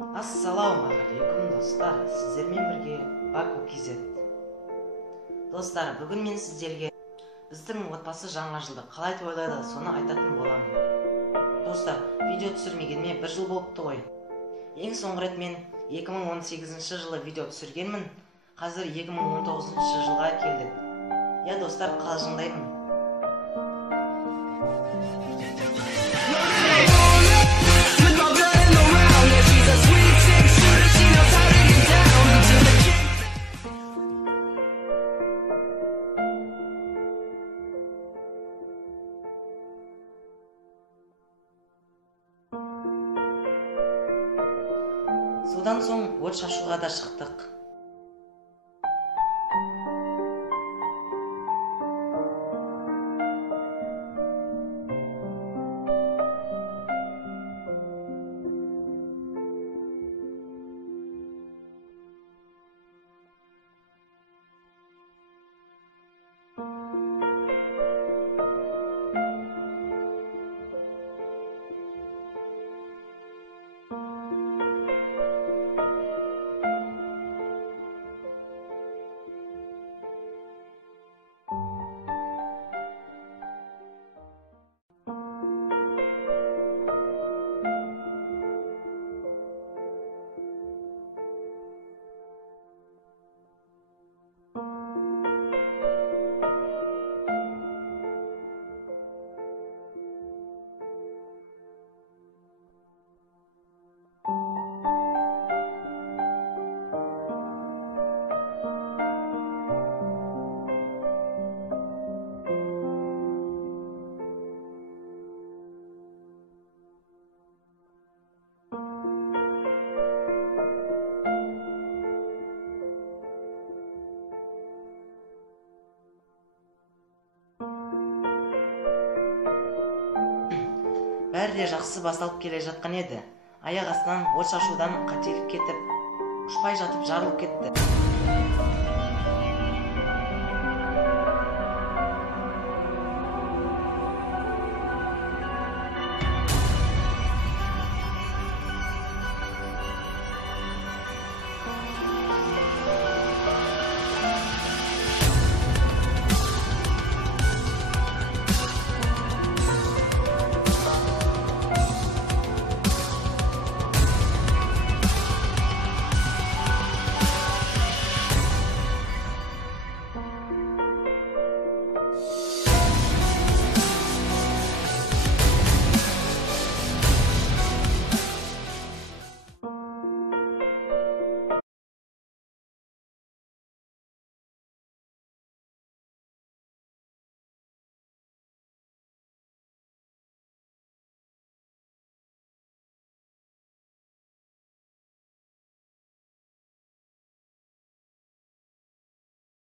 Ассалаумағалейкум достар, сіздермен бірге Баку KZ. Достар, бүгін мен сіздерге біздің отбасы жаңа жылды қалай тойлайды, соны айтатын боламын. Достар, видео түсірмегеніме 1 жыл болыпты ғой. Ең соңғы рет мен 2018 жылы видео түсіргенмін, қазір 2019 жылға келдік. Я достар, қалжыңдаймын. Содан соң от шашуға да шықтық. Бәрі де жақсы басталып келе жатқан еді. Аяқ астынан от шашудан қателік кетіп, ұшпай жатып жарылып кетті.